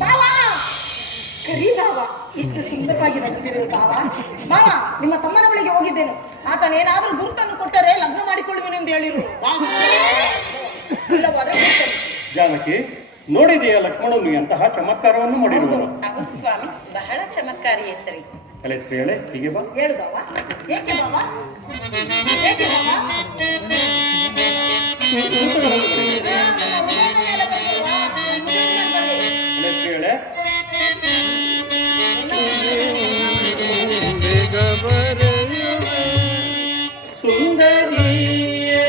ಮಾವ ಕರಿ ಭಾವ, ಇಷ್ಟು ಸುಂದರವಾಗಿ ನಗುತ್ತಿರುವ ಭಾವ. ಮಾವ, ನಿಮ್ಮ ತಮ್ಮನ ಬಳಿಗೆ ಹೋಗಿದ್ದೇನೆ. ಆತನೇನಾದ್ರೂ ಗುರುತನ್ನು ಕೊಟ್ಟರೆ ಲಗ್ನ ಮಾಡಿಕೊಳ್ಳುವೆನು ಎಂದು ಹೇಳಿರು. ಇಲ್ಲವಾದ್ರೆ ಗುರುತನ್ನು. ಜಾನಕಿ, ನೋಡಿದೆಯಾ ಲಕ್ಷ್ಮಣನು ಎಂತಹ ಚಮತ್ಕಾರವನ್ನು ಮಾಡಿರುವುದು? ಹೌದು ಸ್ವಾಮಿ, ಬಹಳ ಚಮತ್ಕಾರಿಯೇ ಸರಿ. ಅಲೆ ಶ್ರೀಯಳೆ, ಹೀಗೆ ಬಾ. ಹೇಳು ಬಾವ. ಏಕೆ ಬಾವ? ಏಕೆ ಬಾವ? ಅಲೆ ಶ್ರೀಯಳೆ, ಸುಂದರಿಯೇ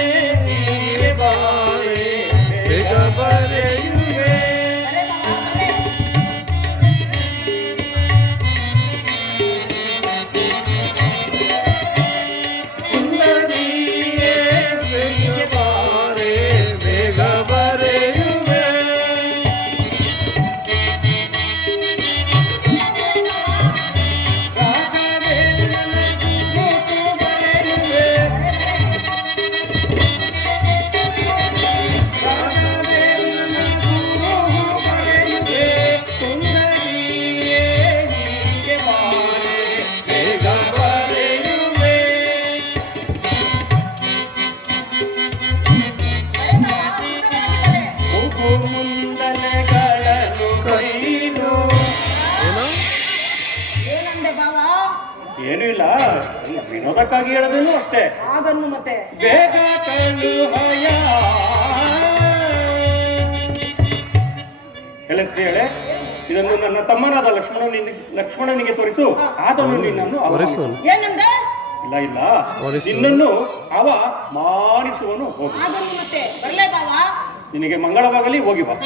ನೀಗೆ ಬಾರೆ ಬೇಗ ಬರೆಯುವೆ. ಸುಂದರಿಯೇ ಬೇಗ ಬಾರೆ ಬೇಗ ಬರೆಯುವೆ. ಏನೂ ಇಲ್ಲ, ವಿನೋದಕ್ಕಾಗಿ ಹೇಳೋದೇನು ಅಷ್ಟೇ. ಆಗನ್ನು ಮತ್ತೆ ಬೇಗ ಕಳುಹಯ. ಎಲ್ಲ ಶ್ರೀಯಳೆ, ಇದನ್ನು ನನ್ನ ತಮ್ಮನಾದ ಲಕ್ಷ್ಮಣನಿಗೆ ತೋರಿಸು. ಆತನು ನಿನ್ನನ್ನು ಏನಂದೆ? ಇಲ್ಲ ಇಲ್ಲ, ನಿನ್ನನ್ನು ಅವ ಮಾಡಿಸುವನು. ಹೋಗು. ಆಗನ್ನು ಮತ್ತೆ ಬರ್ಲೇ ಬಾವ. ನಿನಗೆ ಮಂಗಳವಾಗಲಿ, ಹೋಗಿ ಬಾ.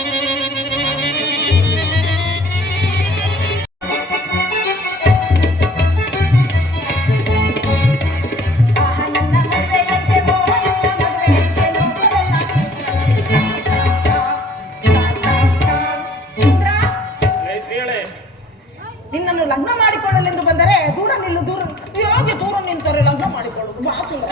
ನಿನ್ನನ್ನು ಲಗ್ನ ಮಾಡಿಕೊಳ್ಳಲೆಂದು ಬಂದರೆ ದೂರ ನಿಲ್ಲು. ದೂರ ಹೇಗೆ ದೂರ ನಿಂತರೆ ಲಗ್ನ ಮಾಡಿಕೊಳ್ಳುವುದು? ಬಾ ಸುಂದರ.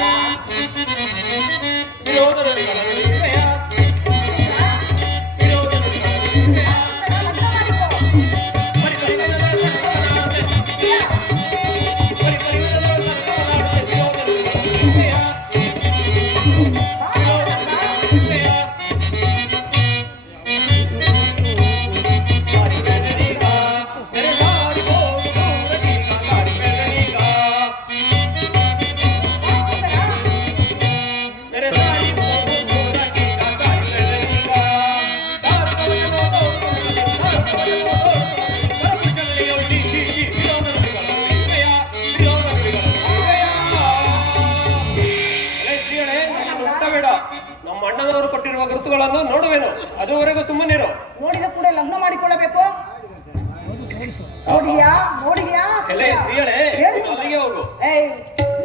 ನಮ್ಮ ಅಣ್ಣನವರು ಕೊಟ್ಟಿರುವ ಗುರುತುಗಳನ್ನು ನೋಡುವೆನು, ಅದುವರೆಗೂ ಸುಮ್ಮನಿರು. ನೋಡಿದ ಕೂಡ ಲಗ್ನ ಮಾಡಿಕೊಳ್ಳಬೇಕು. ನೋಡಿದ್ಯಾ? ನೋಡಿದ್ಯಾ? ಅಲ್ಲಿಗೆ ಹೋಗು.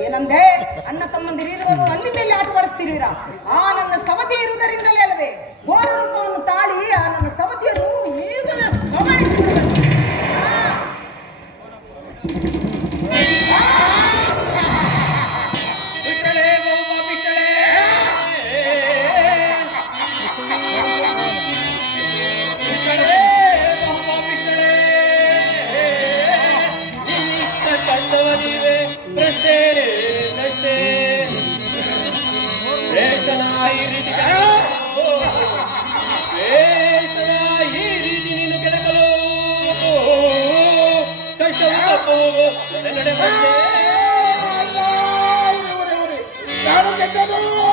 ಏನಂದೆ? ಅಣ್ಣ ತಮ್ಮಂದಿರಿರುವರು ಅಲ್ಲಿಂದಲೇ ಆಟ ಆಡಿಸ್ತಿರುವಿರಾ? ಆ ನನ್ನ ಸವತಿ ಇರುವುದರಿಂದಲೇ ಅಲ್ಲವೇ ಘೋರ ರೂಪವನ್ನು ತಾಳಿ ಆ ನನ್ನ ಸವತಿಯನ್ನು ಈಗಲೇ ನಾನು ಕೆಟ್ಟನು.